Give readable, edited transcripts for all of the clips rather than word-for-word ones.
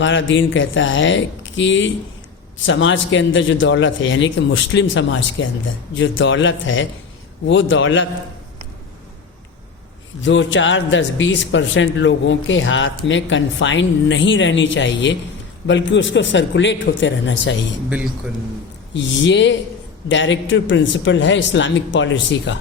ہمارا دین کہتا ہے کہ سماج کے اندر جو دولت ہے، یعنی کہ مسلم سماج کے اندر جو دولت ہے، وہ دولت 2, 4, 10, 20% لوگوں کے ہاتھ میں کنفائنڈ نہیں رہنی چاہیے، بلکہ اس کو سرکولیٹ ہوتے رہنا چاہیے۔ بالکل، یہ ڈائریکٹر پرنسپل ہے اسلامک پالیسی کا۔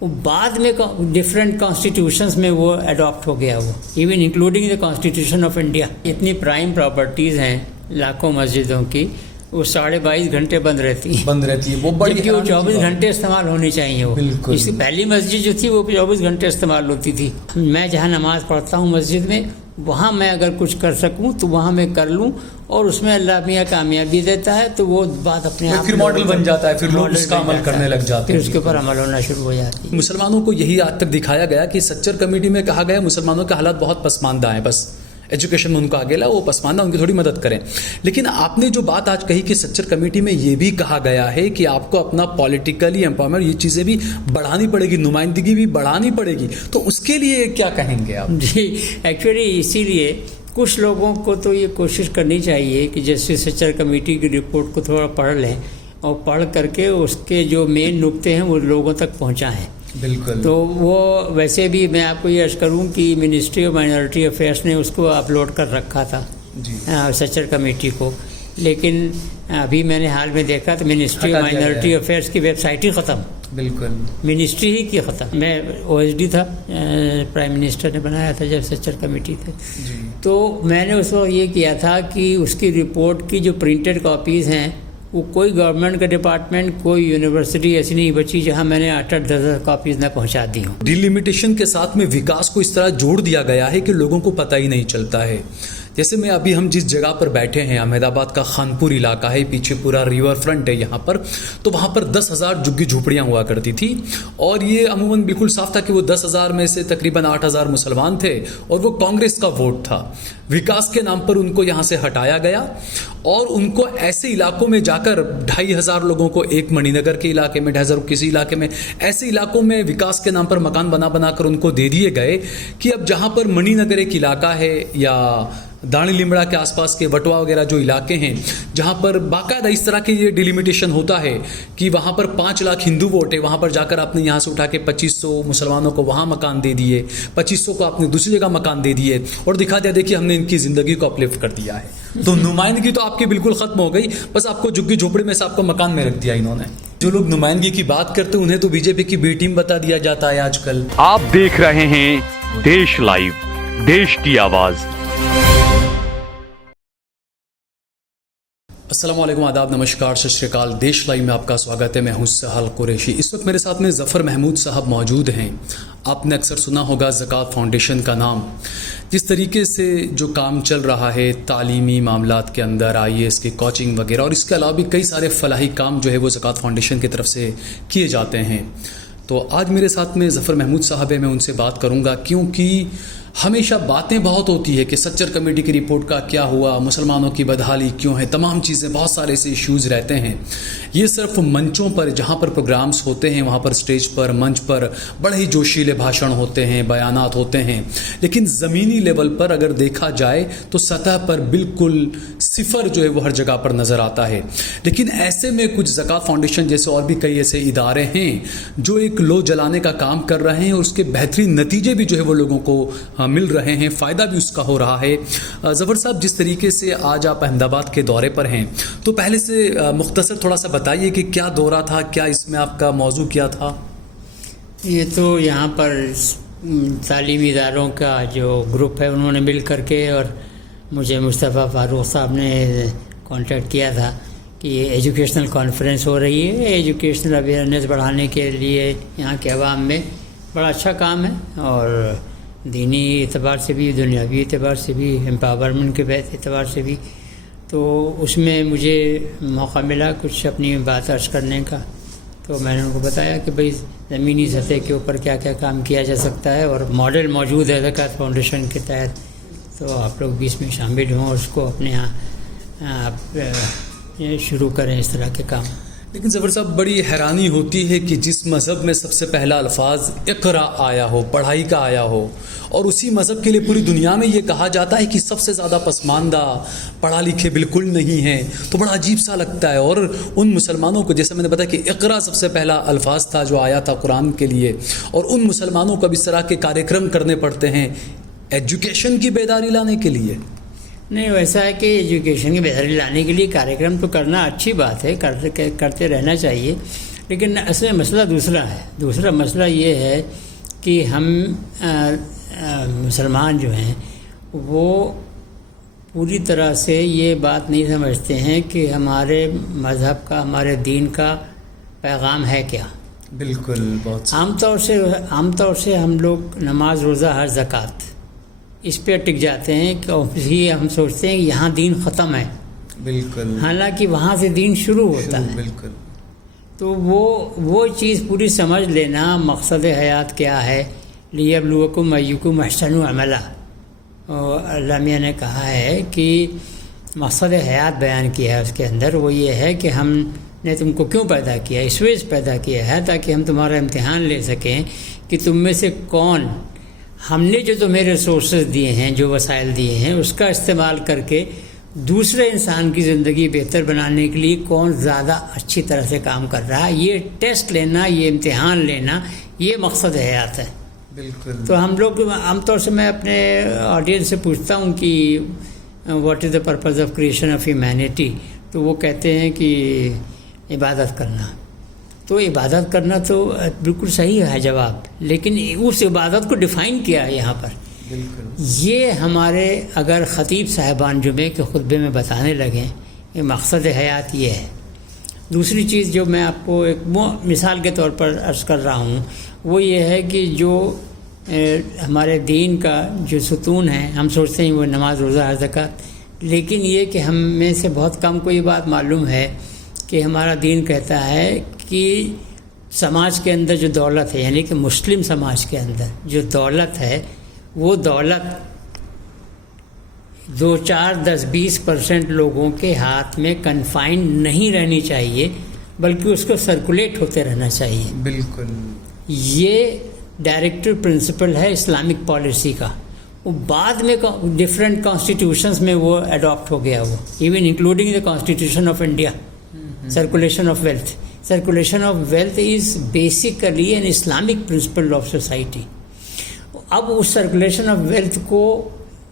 وہ بعد میں ڈفرینٹ کانسٹیٹیوشنز میں وہ اڈاپٹ ہو گیا، وہ even including the constitution of India. اتنی پرائم پراپرٹیز ہیں لاکھوں مسجدوں کی، وہ 22.5 گھنٹے بند رہتی ہے، وہ بڑی، جبکہ وہ 24 گھنٹے استعمال ہونی چاہیے۔ وہ اس کی پہلی مسجد جو تھی وہ 24 گھنٹے استعمال ہوتی تھی۔ میں جہاں نماز پڑھتا ہوں مسجد میں، وہاں میں اگر کچھ کر سکوں تو وہاں میں کر لوں، اور اس میں اللہ میاں کامیابی دیتا ہے تو وہ بات اپنے آپ پھر ماڈل بن جاتا ہے، پھر لوگ اس کا عمل کرنے لگ جاتے ہیں، پھر اس کے اوپر عمل ہونا شروع ہو جاتی ہے۔ مسلمانوں کو یہی آج تک دکھایا گیا کہ سچر کمیٹی میں کہا گیا مسلمانوں کے حالات بہت پسماندہ ہیں، بس ایجوکیشن میں ان کو آگے لا، وہ پسماندہ، ان کی تھوڑی مدد کریں۔ لیکن آپ نے جو بات آج کہی کہ سچر کمیٹی میں یہ بھی کہا گیا ہے کہ آپ کو اپنا پولیٹیکلی امپاورمنٹ، یہ چیزیں بھی بڑھانی پڑے گی، نمائندگی بھی بڑھانی پڑے گی، تو اس کے لیے کیا کہیں گے آپ؟ جی ایکچولی اسی لیے کچھ لوگوں کو تو یہ کوشش کرنی چاہیے کہ جیسے سچر کمیٹی کی رپورٹ کو تھوڑا پڑھ لیں، اور پڑھ کر کے اس کے جو مین نقطے ہیں وہ لوگوں تک پہنچائیں۔ بالکل، تو وہ ویسے بھی میں آپ کو یہ عرض کروں کہ منسٹری آف مائنورٹی افیئرس نے اس کو اپلوڈ کر رکھا تھا سچر کمیٹی کو، لیکن ابھی میں نے حال میں دیکھا تو منسٹری آف مائنورٹی افیئرس کی ویب سائٹ ہی ختم، بالکل منسٹری ہی کی ختم۔ میں OSD تھا، پرائم منسٹر نے بنایا تھا جب سچر کمیٹی تھے، تو میں نے اس وقت یہ کیا تھا کہ اس کی رپورٹ کی جو پرنٹڈ کاپیز ہیں، وہ کوئی گورنمنٹ کا ڈپارٹمنٹ، کوئی یونیورسٹی ایسی نہیں بچی جہاں میں نے 8-10 کاپیز نہ پہنچا دی ہوں۔ ڈیلیمیٹیشن کے ساتھ میں وکاس کو اس طرح جوڑ دیا گیا ہے کہ لوگوں کو پتہ ہی نہیں چلتا ہے۔ جیسے میں ابھی ہم جس جگہ پر بیٹھے ہیں، احمد آباد کا خانپور علاقہ ہے، پیچھے پورا ریور فرنٹ ہے یہاں پر، تو وہاں پر 10,000 جھگی جھوپڑیاں ہوا کرتی تھی، اور یہ عموماً بالکل صاف تھا کہ وہ 10,000 میں سے تقریباً 8,000 مسلمان تھے، اور وہ کانگریس کا ووٹ تھا۔ وکاس کے نام پر ان کو یہاں سے ہٹایا گیا، اور ان کو ایسے علاقوں میں جا کر 2,500 لوگوں کو، ایک منی نگر کے علاقے میں 2,500 کسی علاقے میں، ایسے علاقوں میں وکاس کے نام پر مکان بنا کر ان کو دے دیے گئے کہ اب جہاں پر منی نگر ایک علاقہ ہے، یا داڑی لمڑا کے آس پاس کے وٹوا وغیرہ جو علاقے ہیں جہاں پر باقاعدہ اس طرح کے یہ ڈیلیمیٹیشن ہوتا ہے کہ وہاں پر 5 لاکھ ہندو ووٹ ہے، وہاں پر جا کر آپ نے یہاں سے اٹھا کے 2,500 مسلمانوں کو وہاں مکان دے دیے، 2,500 کو آپ نے دوسری جگہ مکان دے دیے، اور دکھا دیا دیکھیے ہم نے ان کی زندگی کو اپلفٹ کر دیا ہے۔ تو نمائندگی تو آپ کی بالکل ختم ہو گئی، بس آپ کو جھگی جھوپڑی میں سے آپ کو مکان میں رکھ دیا انہوں نے۔ جو لوگ نمائندگی کی بات کرتے ہیں انہیں تو بی جے پی کی بی ٹیم بتا دیا جاتا ہے آج کل۔ آپ دیکھ رہے ہیں دیش لائیو، دیش کی آواز۔ السلام علیکم، آداب، نمسکار، ست شری اکال۔ دیش لائیو میں آپ کا سواگت ہے، میں ہوں سہل قریشی۔ اس وقت میرے ساتھ میں ظفر محمود صاحب موجود ہیں۔ آپ نے اکثر سنا ہوگا زکوٰۃ فاؤنڈیشن کا نام۔ جس طریقے سے جو کام چل رہا ہے تعلیمی معاملات کے اندر، IAS کی کوچنگ وغیرہ، اور اس کے علاوہ بھی کئی سارے فلاحی کام جو ہے وہ زکوٰۃ فاؤنڈیشن کی طرف سے کیے جاتے ہیں۔ تو آج میرے ساتھ میں ظفر محمود صاحب ہے، میں ان سے بات کروں گا، کیونکہ ہمیشہ باتیں بہت ہوتی ہے کہ سچر کمیٹی کی رپورٹ کا کیا ہوا، مسلمانوں کی بدحالی کیوں ہے، تمام چیزیں، بہت سارے ایسے ایشوز رہتے ہیں۔ یہ صرف منچوں پر جہاں پر پروگرامز ہوتے ہیں، وہاں پر سٹیج پر، منچ پر بڑے ہی جوشیلے بھاشن ہوتے ہیں، بیانات ہوتے ہیں، لیکن زمینی لیول پر اگر دیکھا جائے تو سطح پر بالکل صفر جو ہے وہ ہر جگہ پر نظر آتا ہے۔ لیکن ایسے میں کچھ زکوٰۃ فاؤنڈیشن جیسے اور بھی کئی ایسے ادارے ہیں جو ایک لو جلانے کا کام کر رہے ہیں، اور اس کے بہترین نتیجے بھی جو ہے وہ لوگوں کو مل رہے ہیں، فائدہ بھی اس کا ہو رہا ہے۔ ظفر صاحب، جس طریقے سے آج آپ احمد آباد کے دورے پر ہیں، تو پہلے سے مختصر تھوڑا سا بتائیے کہ کیا دورہ تھا، کیا اس میں آپ کا موضوع کیا تھا؟ یہ تو یہاں پر تعلیمی اداروں کا جو گروپ ہے انہوں نے مل کر کے، اور مجھے مصطفیٰ فاروق صاحب نے کانٹیکٹ کیا تھا کہ یہ ایجوکیشنل کانفرنس ہو رہی ہے، ایجوکیشنل اویئرنیس بڑھانے کے لیے یہاں کے عوام میں بڑا اچھا کام ہے، اور دینی اعتبار سے بھی، دنیاوی اعتبار سے بھی، امپاورمنٹ کے اعتبار سے بھی۔ تو اس میں مجھے موقع ملا کچھ اپنی بات عرض کرنے کا، تو میں نے ان کو بتایا کہ بھئی زمینی سطح کے اوپر کیا کیا کام کیا جا سکتا ہے، اور ماڈل موجود ہے زکوٰۃ فاؤنڈیشن کے تحت، تو آپ لوگ بھی اس میں شامل ہوں اور اس کو اپنے یہاں آپ شروع کریں اس طرح کے کام۔ لیکن ظفر صاحب بڑی حیرانی ہوتی ہے کہ جس مذہب میں سب سے پہلا الفاظ اقرا آیا ہو، پڑھائی کا آیا ہو، اور اسی مذہب کے لیے پوری دنیا میں یہ کہا جاتا ہے کہ سب سے زیادہ پسماندہ پڑھا لکھے بالکل نہیں ہیں، تو بڑا عجیب سا لگتا ہے. اور ان مسلمانوں کو، جیسے میں نے بتایا کہ اقرا سب سے پہلا الفاظ تھا جو آیا تھا قرآن کے لیے، اور ان مسلمانوں کو اب اس طرح کے کاریہ کرم کرنے ہیں ایجوکیشن کی بیداری لانے کے لیے. نہیں، ویسا ہے کہ ایجوکیشن کی بیداری لانے کے لیے کاریہ تو کرنا اچھی بات ہے، کرتے رہنا چاہیے، لیکن اصل میں مسئلہ دوسرا ہے. دوسرا مسئلہ یہ ہے کہ ہم مسلمان جو ہیں وہ پوری طرح سے یہ بات نہیں سمجھتے ہیں کہ ہمارے مذہب کا، ہمارے دین کا پیغام ہے کیا. بالکل. بہت عام طور سے ہم لوگ نماز، روزہ، حج، زکوٰۃ اس پہ ٹک جاتے ہیں کہ ہم سوچتے ہیں کہ یہاں دین ختم ہے. بالکل. حالانکہ وہاں سے دین شروع ہوتا ہے. بالکل. تو وہ چیز پوری سمجھ لینا، مقصد حیات کیا ہے. لیبلوکم ایکم احسن عملا، اللہ میاں نے کہا ہے کہ مقصد حیات بیان کیا ہے اس کے اندر. وہ یہ ہے کہ ہم نے تم کو کیوں پیدا کیا، اس وجہ سے پیدا کیا ہے تاکہ ہم تمہارا امتحان لے سکیں کہ تم میں سے کون، ہم نے جو تمہیں ریسورسز دیے ہیں، جو وسائل دیے ہیں، اس کا استعمال کر کے دوسرے انسان کی زندگی بہتر بنانے کے لیے کون زیادہ اچھی طرح سے کام کر رہا ہے. یہ ٹیسٹ لینا، یہ امتحان لینا، یہ مقصد حیات ہے. بالکل. تو ہم لوگ عام طور سے میں اپنے آڈینس سے پوچھتا ہوں کہ what is the purpose of creation of humanity, تو وہ کہتے ہیں کہ عبادت کرنا. تو عبادت کرنا تو بالکل صحیح ہے جواب، لیکن اس عبادت کو ڈیفائن کیا ہے یہاں پر. بالکل. یہ ہمارے اگر خطیب صاحبان جمعے کے خطبے میں بتانے لگیں کہ مقصد حیات یہ ہے. دوسری چیز جو میں آپ کو ایک مثال کے طور پر عرض کر رہا ہوں، وہ یہ ہے کہ جو ہمارے دین کا جو ستون ہے، ہم سوچتے ہیں وہ نماز، روزہ، حج، زکوٰۃ، لیکن یہ کہ ہم میں سے بہت کم کو یہ بات معلوم ہے کہ ہمارا دین کہتا ہے کہ سماج کے اندر جو دولت ہے، یعنی کہ مسلم سماج کے اندر جو دولت ہے، وہ دولت 2, 4, 10, 20% لوگوں کے ہاتھ میں کنفائنڈ نہیں رہنی چاہیے، بلکہ اس کو سرکولیٹ ہوتے رہنا چاہیے. بالکل. یہ ڈائریکٹر پرنسپل ہے اسلامک پالیسی کا. وہ بعد میں ڈفرینٹ کانسٹیٹیوشنز میں وہ اڈاپٹ ہو گیا، وہ even including the constitution of India. Circulation of wealth. Circulation of wealth is basically an Islamic principle of society. اب اس سرکولیشن آف ویلتھ کو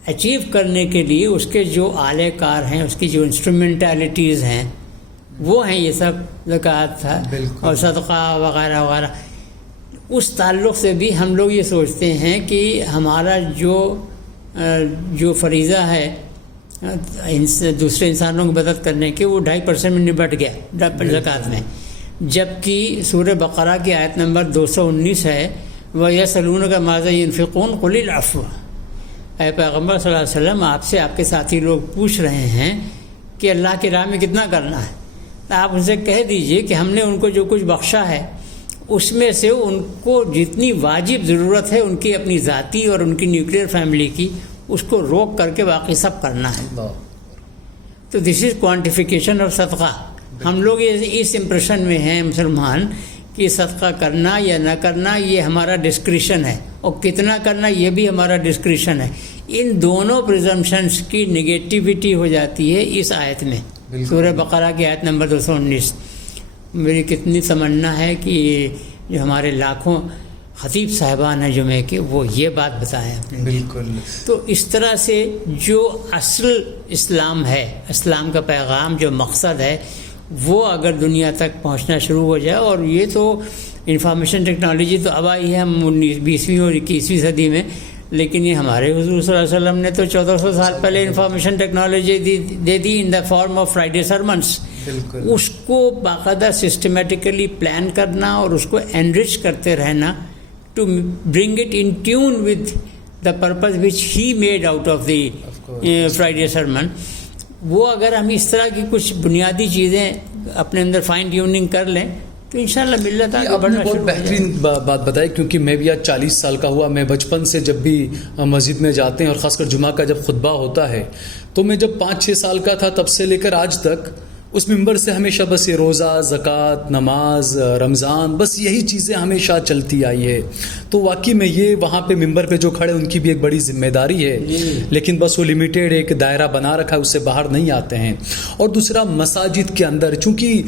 اچیو کرنے کے لیے اس کے جو آلے کار ہیں، اس کی جو انسٹرومنٹیلٹیز ہیں، وہ ہیں یہ سب زکوٰۃ تھا اور صدقہ وغیرہ وغیرہ. اس تعلق سے بھی ہم لوگ یہ سوچتے ہیں کہ ہمارا جو فریضہ ہے دوسرے انسانوں کی مدد کرنے کے، وہ 2.5% میں نبٹ گیا زکوٰۃ میں. جبکہ سورہ بقرہ کی آیت نمبر 219 ہے، وَيَسْأَلُونَكَ مَاذَا يُنْفِقُونَ قُلِ الْعَفْوَ. اے پیغمبر صلی اللہ علیہ وسلم، آپ سے آپ کے ساتھی لوگ پوچھ رہے ہیں کہ اللہ کی راہ میں کتنا کرنا ہے. تو آپ ان سے کہہ دیجئے کہ ہم نے ان کو جو کچھ بخشا ہے اس میں سے ان کو جتنی واجب ضرورت ہے ان کی اپنی ذاتی اور ان کی نیوکلیئر فیملی کی، اس کو روک کر کے باقی سب کرنا ہے. تو دس از کوانٹیفیکیشن آف صدقہ. ہم لوگ اس امپریشن میں ہیں مسلمان کہ صدقہ کرنا یا نہ کرنا یہ ہمارا ڈسکریشن ہے، اور کتنا کرنا یہ بھی ہمارا ڈسکریشن ہے. ان دونوں پریزمپشنز کی نگیٹیوٹی ہو جاتی ہے اس آیت میں، سورہ بقرہ کی آیت نمبر 219. میری کتنی تمنا ہے کہ جو ہمارے لاکھوں خطیب صاحبان ہیں جمعے کے، وہ یہ بات بتائیں اپنے. بالکل. تو اس طرح سے جو اصل اسلام ہے، اسلام کا پیغام، جو مقصد ہے، وہ اگر دنیا تک پہنچنا شروع ہو جائے. اور یہ تو انفارمیشن ٹیکنالوجی تو اب آئی ہے ہم 20ویں اور 21ویں صدی میں، لیکن یہ ہمارے حضور صلی اللہ علیہ وسلم نے تو 1400 سال پہلے انفارمیشن ٹیکنالوجی دے دی in the form of Friday sermons. اس کو باقاعدہ سسٹمیٹیکلی پلان کرنا اور اس کو انرچ کرتے رہنا to bring it in tune with the purpose which he made out of the Friday sermon. وہ اگر ہم اس طرح کی کچھ بنیادی چیزیں اپنے اندر فائن ٹیوننگ کر لیں تو انشاءاللہ ملت آگے بڑھنا شروع ہو جائے. بہترین بات بتائی، کیونکہ میں بھی آج 40 سال کا ہوا. میں بچپن سے جب بھی مسجد میں جاتے ہیں اور خاص کر جمعہ کا جب خطبہ ہوتا ہے، تو میں جب 5-6 سال کا تھا تب سے لے کر آج تک اس ممبر سے ہمیشہ بس یہ روزہ، زکوٰۃ، نماز، رمضان، بس یہی چیزیں ہمیشہ چلتی آئی ہے. تو واقعی میں یہ وہاں پہ ممبر پہ جو کھڑے ان کی بھی ایک بڑی ذمہ داری ہے، لیکن بس وہ لمیٹیڈ ایک دائرہ بنا رکھا ہے، اس سے باہر نہیں آتے ہیں. اور دوسرا مساجد کے اندر، چونکہ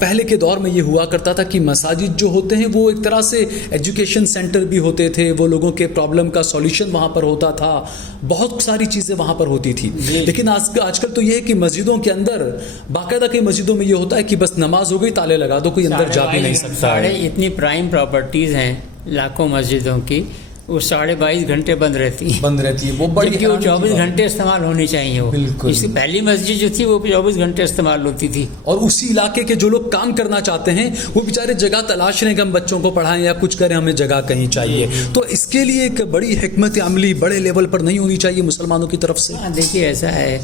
پہلے کے دور میں یہ ہوا کرتا تھا کہ مساجد جو ہوتے ہیں وہ ایک طرح سے ایجوکیشن سینٹر بھی ہوتے تھے، وہ لوگوں کے پرابلم کا سولیوشن وہاں پر ہوتا تھا، بہت ساری چیزیں وہاں پر ہوتی تھی. لیکن آج کل تو یہ ہے کہ مسجدوں کے اندر باقاعدہ کئی مسجدوں میں یہ ہوتا ہے کہ بس نماز ہو گئی، تالے لگا دو، کوئی اندر جا بھی نہیں سکتا ہے. اتنی پرائم پراپرٹیز ہیں لاکھوں مسجدوں کی، وہ 22.5 گھنٹے بند رہتی ہیں. وہ بڑی وہ 24 گھنٹے استعمال ہونی چاہیے. وہ اس کی پہلی مسجد جو تھی وہ 24 گھنٹے استعمال ہوتی تھی. اور اسی علاقے کے جو لوگ کام کرنا چاہتے ہیں وہ بیچارے جگہ تلاش رہے ہیں کہ ہم بچوں کو پڑھائیں یا کچھ کریں، ہمیں جگہ کہیں چاہیے. تو اس کے لیے ایک بڑی حکمت عملی بڑے لیول پر نہیں ہونی چاہیے مسلمانوں کی طرف سے. دیکھیے ایسا ہے،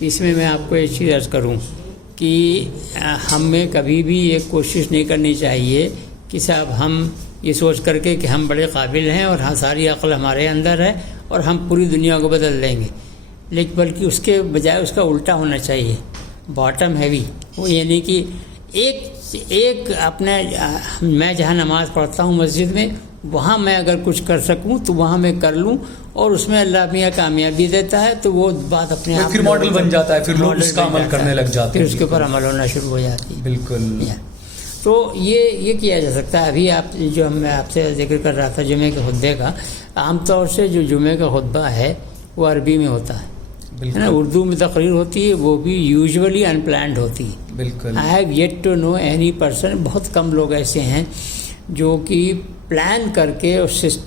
اس میں آپ کو ایک چیز عرض کروں کہ ہمیں کبھی بھی یہ کوشش نہیں کرنی چاہیے کہ صاحب ہم یہ سوچ کر کے کہ ہم بڑے قابل ہیں اور ساری عقل ہمارے اندر ہے اور ہم پوری دنیا کو بدل دیں گے. لیکن بلکہ اس کے بجائے اس کا الٹا ہونا چاہیے، باٹم ہیوی. وہ یعنی کہ ایک اپنے میں جہاں نماز پڑھتا ہوں مسجد میں، وہاں میں اگر کچھ کر سکوں تو وہاں میں کر لوں، اور اس میں اللہ میاں کامیابی دیتا ہے تو وہ بات اپنے آپ پھر ماڈل بن جاتا ہے، پھر لوگ اس کا عمل کرنے لگ جاتے ہیں، پھر اس کے اوپر عمل ہونا شروع ہو جاتی ہے. بالکل. تو یہ کیا جا سکتا ہے. ابھی آپ جو میں آپ سے ذکر کر رہا تھا جمعے کے خطبے کا، عام طور سے جو جمعے کا خطبہ ہے وہ عربی میں ہوتا ہے نا. اردو میں تقریر ہوتی ہے، وہ بھی یوزولی ان پلانڈ ہوتی ہے. بالکل. I have yet to know any person, بہت کم لوگ ایسے ہیں جو کہ پلان کر کے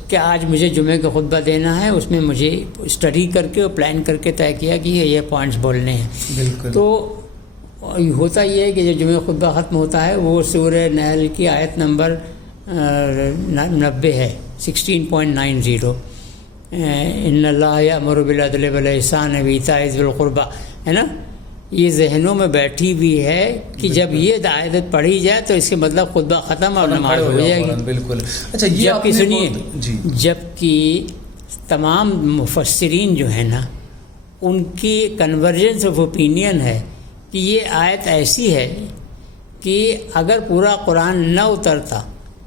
کہ آج مجھے جمعے کا خطبہ دینا ہے، اس میں مجھے اسٹڈی کر کے اور پلان کر کے طے کیا کہ یہ پوائنٹس بولنے ہیں. بالکل. تو ہوتا یہ ہے کہ جو جمعہ خطبہ ختم ہوتا ہے وہ سورہ نحل کی آیت نمبر 90 ہے، 16.90، ان اللہ یأمر بالعدل والاحسان وایتاء ذی القربی، ہے نا. یہ ذہنوں میں بیٹھی ہوئی ہے کہ جب یہ آیت پڑھی جائے تو اس کے مطلب خطبہ ختم اور نماز ہو جائے گی. بالکل. اچھا، یہ جب کہ سنیے، جی، جبکہ تمام مفسرین جو ہیں نا ان کی کنورجنس آف اوپینین ہے کہ یہ آیت ایسی ہے کہ اگر پورا قرآن نہ اترتا،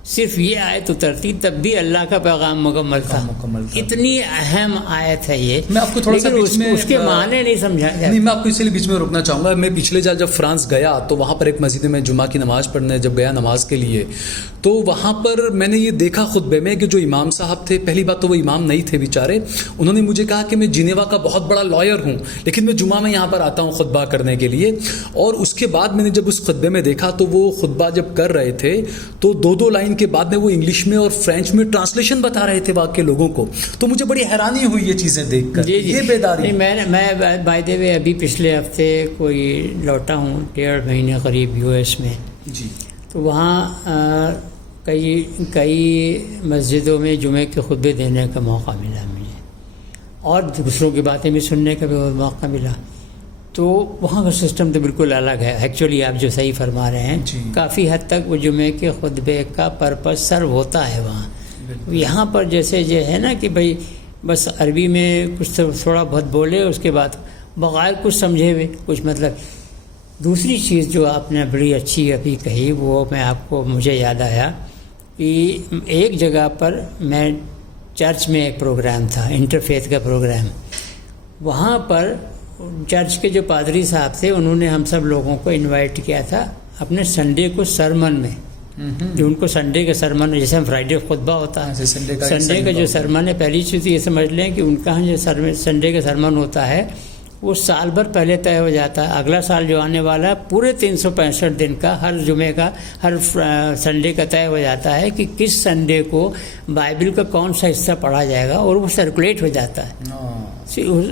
صرف یہ آیت اترتی، تب بھی اللہ کا پیغام مکمل تھا. اتنی اہم آیت ہے یہ. میں آپ کو تھوڑا سا اس کے معنی نہیں سمجھا جاتا. نہیں، میں آپ کو اس لیے بیچ میں روکنا چاہوں گا. میں پچھلے سال جب فرانس گیا تو وہاں پر ایک مسجد میں جمعہ کی نماز پڑھنے جب گیا نماز کے لیے، تو وہاں پر میں نے یہ دیکھا خطبے میں کہ جو امام صاحب تھے، پہلی بات تو وہ امام نہیں تھے بیچارے، انہوں نے مجھے کہا کہ میں جنیوا کا بہت بڑا لائر ہوں، لیکن میں جمعہ میں یہاں پر آتا ہوں خطبہ کرنے کے لیے. اور اس کے بعد میں نے جب اس خطبے میں دیکھا تو وہ خطبہ جب کر رہے تھے تو دو لائن کے بعد میں وہ انگلش میں اور فرینچ میں ٹرانسلیشن بتا رہے تھے واقعی لوگوں کو. تو مجھے بڑی حیرانی ہوئی یہ چیزیں دیکھ کر. یہ بیداری. میں بائی دی وے ابھی پچھلے ہفتے کوئی لوٹا ہوں 1.5 مہینے قریب یو ایس میں. جی. تو وہاں کئی مسجدوں میں جمعے کے خطبے دینے کا موقع ملا مجھے، اور دوسروں کی باتیں بھی سننے کا بھی موقع ملا. تو وہاں کا سسٹم تو بالکل الگ ہے. ایکچولی آپ جو صحیح فرما رہے ہیں، کافی حد تک وہ جمعے کے خطبے کا پرپس سرو ہوتا ہے وہاں. یہاں پر جیسے یہ ہے نا کہ بھائی بس عربی میں کچھ تھوڑا بہت بولے، اس کے بعد بغیر کچھ سمجھے ہوئے کچھ مطلب. دوسری چیز جو آپ نے بڑی اچھی ابھی کہی، وہ میں آپ کو مجھے یاد آیا کہ ایک جگہ پر میں چرچ میں ایک پروگرام تھا، انٹرفیتھ کا پروگرام. وہاں پر چرچ کے جو پادری صاحب تھے انہوں نے ہم سب لوگوں کو انوائٹ کیا تھا اپنے سنڈے کو سرمن میں. جو ان کو سنڈے کا سرمن، جیسے ہم فرائیڈے خطبہ ہوتا ہے، سنڈے کا جو سرمن ہے، پہلی چیز یہ سمجھ لیں کہ ان کا جو سنڈے کا سرمن ہوتا ہے وہ سال بھر پہلے طے ہو جاتا ہے. اگلا سال جو آنے والا ہے پورے 365 دن کا، ہر جمعے کا، ہر سنڈے کا طے ہو جاتا ہے کہ کس سنڈے کو بائبل کا کون سا حصہ پڑھا جائے گا، اور وہ سرکولیٹ ہو جاتا ہے.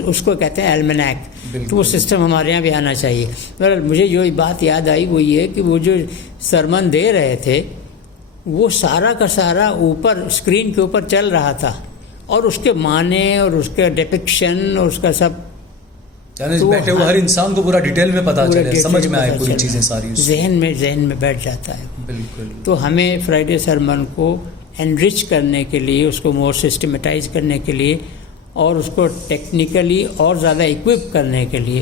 اس کو کہتے ہیں المنیک. تو وہ سسٹم ہمارے یہاں بھی آنا چاہیے. مجھے جو بات یاد آئی وہ یہ کہ وہ جو سرمن دے رہے تھے وہ سارا کا سارا اوپر اسکرین کے اوپر چل رہا تھا، اور اس کے معنی اور اس کا ڈپکشن اور اس کا سب بیٹھے ہوئے ہر انسان کو پورا ڈیٹیل میں پتا چلے، سمجھ میں آئے پوری چیزیں ساری، ذہن میں بیٹھ جاتا ہے. بالکل. تو ہمیں فرائیڈے سرمن کو انرچ کرنے کے لیے، اس کو مور سسٹمیٹائز کرنے کے لیے، اور اس کو ٹیکنیکلی اور زیادہ اکوپ کرنے کے لیے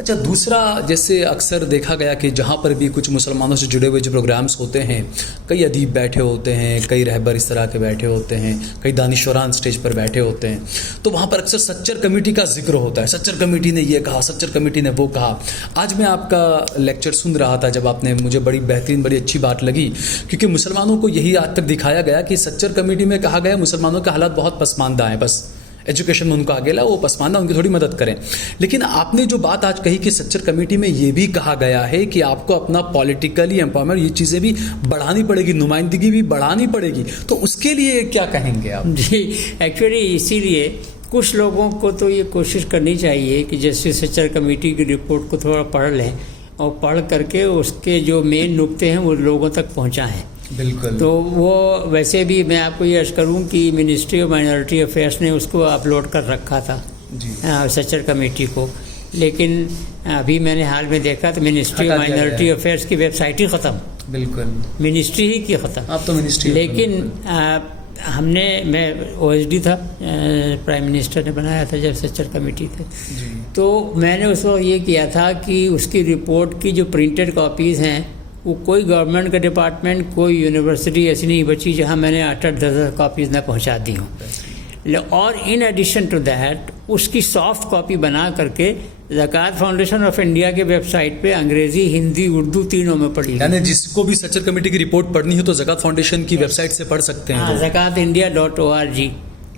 اچھا دوسرا جیسے اکثر دیکھا گیا کہ جہاں پر بھی کچھ مسلمانوں سے جڑے ہوئے جو پروگرامز ہوتے ہیں کئی ادیب بیٹھے ہوتے ہیں, کئی رہبر اس طرح کے بیٹھے ہوتے ہیں, کئی دانشوران سٹیج پر بیٹھے ہوتے ہیں, تو وہاں پر اکثر سچر کمیٹی کا ذکر ہوتا ہے. سچر کمیٹی نے یہ کہا, سچر کمیٹی نے وہ کہا. آج میں آپ کا لیکچر سن رہا تھا جب آپ نے, مجھے بڑی بہترین بڑی اچھی بات لگی کیونکہ مسلمانوں کو یہی آج تک دکھایا گیا کہ سچر کمیٹی میں کہا گیا مسلمانوں کے حالات بہت پسماندہ ہیں, بس ایجوکیشن میں ان کو آگے لا, وہ پسماندہ, ان کی تھوڑی مدد کریں. لیکن آپ نے جو بات آج کہی کہ سچر کمیٹی میں یہ بھی کہا گیا ہے کہ آپ کو اپنا پولیٹیکلی امپاورمنٹ, یہ چیزیں بھی بڑھانی پڑے گی, نمائندگی بھی بڑھانی پڑے گی, تو اس کے لیے کیا کہیں گے آپ؟ جی ایکچولی اسی لیے کچھ لوگوں کو تو یہ کوشش کرنی چاہیے کہ جیسے سچر کمیٹی کی رپورٹ کو تھوڑا پڑھ لیں اور پڑھ کر کے اس کے جو مین نقطے ہیں وہ لوگوں تک پہنچائیں. بالکل. تو وہ ویسے بھی میں آپ کو یہ عرض کروں کہ منسٹری آف مائنورٹی افیئرس نے اس کو اپلوڈ کر رکھا تھا سچر کمیٹی کو, لیکن ابھی میں نے حال میں دیکھا تو منسٹری آف مائنورٹی افیئرس کی ویب سائٹ ہی ختم. بالکل منسٹری ہی کی ختم. آپ تو منسٹری, لیکن ہم نے, میں او ایس ڈی تھا, پرائم منسٹر نے بنایا تھا جب سچر کمیٹی تھے, تو میں نے اس وقت یہ کیا تھا کہ اس کی رپورٹ کی جو پرنٹڈ کاپیز ہیں وہ کوئی گورنمنٹ کا ڈپارٹمنٹ, کوئی یونیورسٹی ایسی نہیں بچی جہاں میں نے 8-10 کاپیز نہ پہنچا دی ہوں. اور ان ایڈیشن ٹو دیٹ اس کی سافٹ کاپی بنا کر کے زکوٰۃ فاؤنڈیشن آف انڈیا کے ویب سائٹ پہ انگریزی, ہندی, اردو تینوں میں پڑھی. یعنی جس کو بھی سچر کمیٹی کی رپورٹ پڑھنی ہے تو زکوٰۃ فاؤنڈیشن کی ویب سائٹ سے پڑھ سکتے ہیں. zakaatindia.org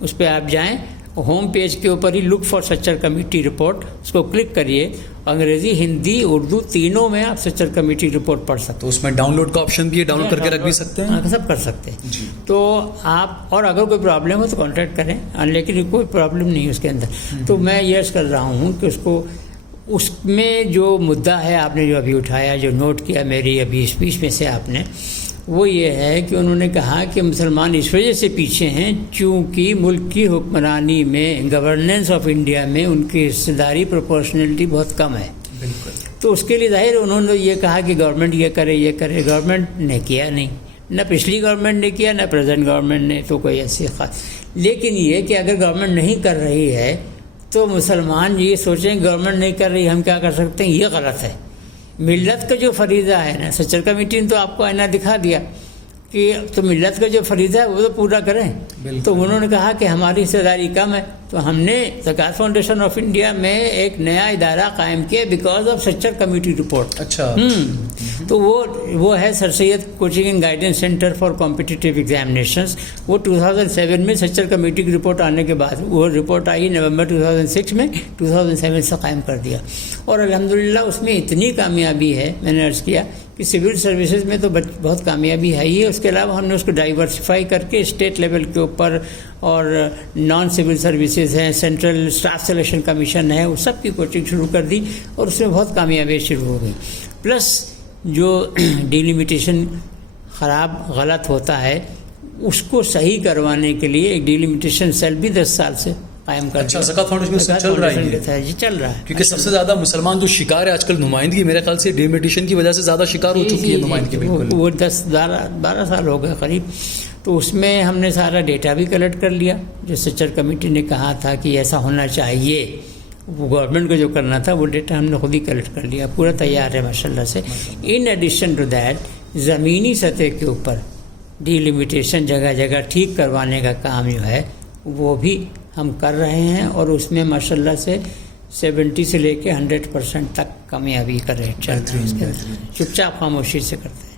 اس پہ آپ جائیں, ہوم پیج کے اوپر ہی look for Sachar committee report, اس کو کلک کریے, انگریزی, ہندی, اردو تینوں میں آپ سچر کمیٹی رپورٹ پڑھ سکتے ہیں. تو اس میں ڈاؤن لوڈ کا آپشن بھی ہے, ڈاؤن لوڈ کر کے رکھ بھی سکتے ہیں, سب کر سکتے ہیں. تو آپ, اور اگر کوئی پرابلم ہو تو کانٹیکٹ کریں, لیکن کوئی پرابلم نہیں اس کے اندر. تو میں یہ عرض کر رہا ہوں کہ اس کو, اس میں جو مدعا ہے آپ نے جو ابھی اٹھایا, جو نوٹ کیا میری ابھی اسپیچ میں سے آپ نے, وہ یہ ہے کہ انہوں نے کہا کہ مسلمان اس وجہ سے پیچھے ہیں چونکہ ملک کی حکمرانی میں, گورننس آف انڈیا میں ان کی حصہ داری پروپورشنلٹی بہت کم ہے. بالکل. تو اس کے لیے ظاہر انہوں نے یہ کہا کہ گورنمنٹ یہ کرے, یہ کرے. گورنمنٹ نے کیا نہیں, نہ پچھلی گورنمنٹ نے کیا, نہ پریزنٹ گورنمنٹ نے, تو کوئی ایسی خاص. لیکن یہ کہ اگر گورنمنٹ نہیں کر رہی ہے تو مسلمان یہ سوچیں گورنمنٹ نہیں کر رہی, ہم کیا کر سکتے ہیں, یہ غلط ہے. ملت کا جو فریضہ ہے نا, سچر کمیٹی نے تو آپ کو آئینہ دکھا دیا کہ تو ملت کا جو فریضہ ہے وہ تو پورا کریں. تو انہوں نے کہا کہ ہماری حصہ داری کم ہے, تو ہم نے زکوٰۃ فاؤنڈیشن آف انڈیا میں ایک نیا ادارہ قائم کیا because of Sachar committee report. اچھا. تو وہ ہے sir Syed coaching and guidance centre for competitive examinations. وہ 2007 میں سچر کمیٹی کی رپورٹ آنے کے بعد, وہ رپورٹ آئی نومبر 2006 میں, 2007 سے قائم کر دیا. اور الحمدللہ اس میں اتنی کامیابی ہے, میں نے عرض کیا کہ سول سروسز میں تو بہت کامیابی ہے ہی ہے. اس کے علاوہ ہم نے اس کو ڈائیورسفائی کر کے اسٹیٹ لیول کے اوپر, اور نان سول سروسز ہیں, سینٹرل اسٹاف سلیکشن کمیشن ہے, وہ سب کی کوچنگ شروع کر دی اور اس میں بہت کامیابی شروع ہو گئی. پلس جو ڈیلیمیٹیشن خراب غلط ہوتا ہے اس کو صحیح کروانے کے لیے ایک ڈیلیمیٹیشن سیل بھی 10 سال سے قائم کر. اچھا, زکوٰۃ فاؤنڈیشن سے چل رہا ہے جی, چل رہا ہے. کیونکہ سب سے زیادہ مسلمان جو شکار ہے آج کل نمائندگی, میرے خیال سے ڈیلیمیٹیشن کی وجہ سے زیادہ شکار ہو چکی ہے نمائندگی. بالکل, وہ 10-12 سال ہو گئے قریب. تو اس میں ہم نے سارا ڈیٹا بھی کلیکٹ کر لیا جو سچر کمیٹی نے کہا تھا کہ ایسا ہونا چاہیے, وہ گورنمنٹ کو جو کرنا تھا وہ ڈیٹا ہم نے خود ہی کلیکٹ کر لیا, پورا تیار ہے ماشاءاللہ سے. ان ایڈیشن ٹو دیٹ زمینی سطح کے اوپر ڈیلیمیٹیشن جگہ جگہ ٹھیک کروانے کا کام جو ہے وہ بھی ہم کر رہے ہیں, اور اس میں ماشاءاللہ سے 70 سے لے کے 100% تک کامیابی کا ریٹ چل رہا ہے. اس کے چپ چاپ خاموشی سے کرتے ہیں.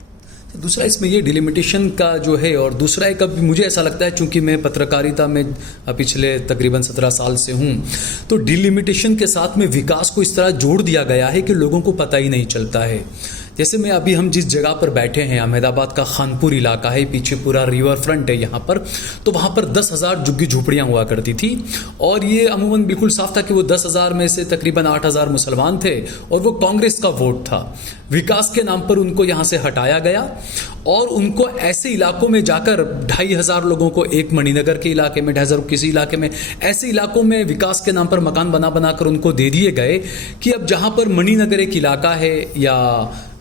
دوسرا اس میں یہ ڈیلیمیٹیشن کا جو ہے, اور دوسرا ایک, اب مجھے ایسا لگتا ہے چونکہ میں پترکاریتا میں پچھلے تقریباً 17 سال سے ہوں, تو ڈیلیمیٹیشن کے ساتھ میں وکاس کو اس طرح جوڑ دیا گیا ہے کہ لوگوں کو پتہ ہی نہیں چلتا ہے. جیسے میں ابھی ہم جس جگہ پر بیٹھے ہیں, احمد آباد کا خانپور علاقہ ہے, پیچھے پورا ریور فرنٹ ہے یہاں پر, تو وہاں پر 10,000 جھگی جھوپڑیاں ہوا کرتی تھی, اور یہ عموماً بالکل صاف تھا کہ وہ 10,000 میں سے تقریباً 8,000 مسلمان تھے, اور وہ کانگریس کا ووٹ تھا. وکاس کے نام پر ان کو یہاں سے ہٹایا گیا, اور ان کو ایسے علاقوں میں جا کر 2,500 لوگوں کو, ایک منی نگر کے علاقے میں, 2,500 کسی علاقے میں, ایسے علاقوں میں وکاس کے نام پر مکان بنا کر ان کو دے دیے گئے کہ اب جہاں پر منی نگر ایک علاقہ ہے یا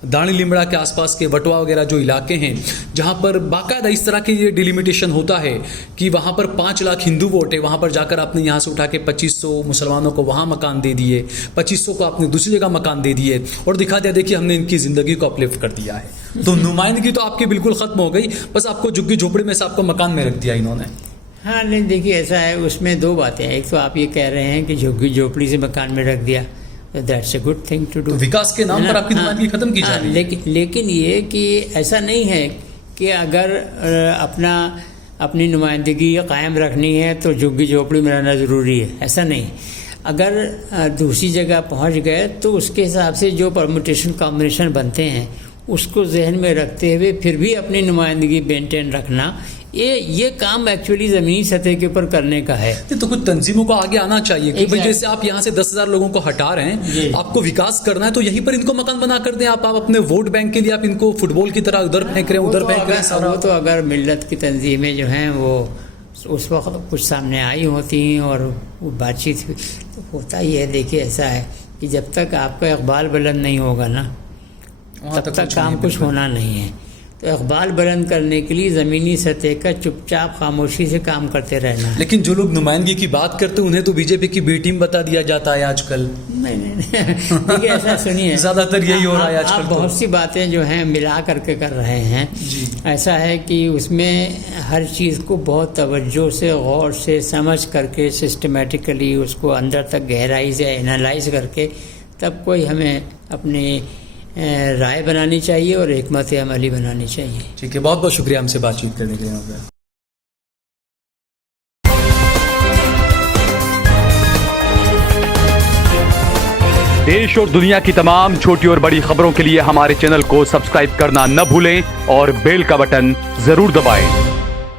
داڑھی لیمڑا کے آس پاس کے وٹوا وغیرہ جو علاقے ہیں جہاں پر باقاعدہ اس طرح کی یہ ڈیلیمیٹیشن ہوتا ہے کہ وہاں پر 5 لاکھ ہندو ووٹ ہے, وہاں پر جا کر آپ نے یہاں سے اٹھا کے 2500 مسلمانوں کو وہاں مکان دے دیے, 2500 کو آپ نے دوسری جگہ مکان دے دیے اور دکھا دیا دیکھیے ہم نے ان کی زندگی کو اپلفٹ کر دیا ہے. تو نمائندگی تو آپ کی بالکل ختم ہو گئی, بس آپ کو جھگی جھوپڑی میں سے آپ کو مکان میں رکھ دیا انہوں نے. ہاں نہیں دیکھیے ایسا ہے, اس میں 2 باتیں ہیں. ایک تو آپ یہ کہہ رہے ہیں کہ جھگی جھوپڑی سے مکان میں رکھ دیا, that's a good thing to do. وکاس کے نام پر آپ کی نمائندگی ختم کی جا رہی ہے. لیکن یہ کہ ایسا نہیں ہے کہ اگر اپنی نمائندگی قائم رکھنی ہے تو جھگی جھوپڑی میں رہنا ضروری ہے, ایسا نہیں. اگر دوسری جگہ پہنچ گئے تو اس کے حساب سے جو پرموٹیشن کمبینیشن بنتے ہیں اس کو ذہن میں رکھتے ہوئے پھر بھی اپنی نمائندگی مینٹین رکھنا, یہ کام ایکچولی زمینی سطح کے اوپر کرنے کا ہے. تو کچھ تنظیموں کو آگے آنا چاہیے کہ بھائی جیسے آپ یہاں سے 10,000 لوگوں کو ہٹا رہے ہیں, آپ کو وکاس کرنا ہے تو یہیں پر ان کو مکان بنا کر دیں. آپ اپنے ووٹ بینک کے لیے آپ ان کو فٹ بال کی طرح ادھر پھینک رہے ہیں ادھر پھینک رہے ہیں. وہ تو اگر ملت کی تنظیمیں جو ہیں وہ اس وقت کچھ سامنے آئی ہوتی ہیں اور وہ بات چیت ہوتا ہی ہے. دیکھیے ایسا ہے کہ جب تک آپ کا اقبال بلند نہیں ہوگا نا تب تک کام کچھ ہونا نہیں ہے. تو اقبال بلند کرنے کے لیے زمینی سطح کا چپ چاپ خاموشی سے کام کرتے رہنا ہے. لیکن جو لوگ نمائندگی کی بات کرتے ہیں انہیں تو بی جے پی کی بی ٹیم بتا دیا جاتا ہے آج کل. نہیں دیکھیے ایسا سنیے, زیادہ تر یہی ہو رہا ہے آج کل. بہت سی باتیں جو ہیں ملا کر کے کر رہے ہیں. ایسا ہے کہ اس میں ہر چیز کو بہت توجہ سے غور سے سمجھ کر کے سسٹمیٹیکلی اس کو اندر تک گہرائی سے انالائز کر کے تب کوئی ہمیں اپنی رائے بنانی چاہیے اور حکمت عملی بنانی چاہیے. ٹھیک ہے, بہت بہت شکریہ ہم سے بات چیت کرنے کے لیے. دیش اور دنیا کی تمام چھوٹی اور بڑی خبروں کے لیے ہمارے چینل کو سبسکرائب کرنا نہ بھولیں اور بیل کا بٹن ضرور دبائیں.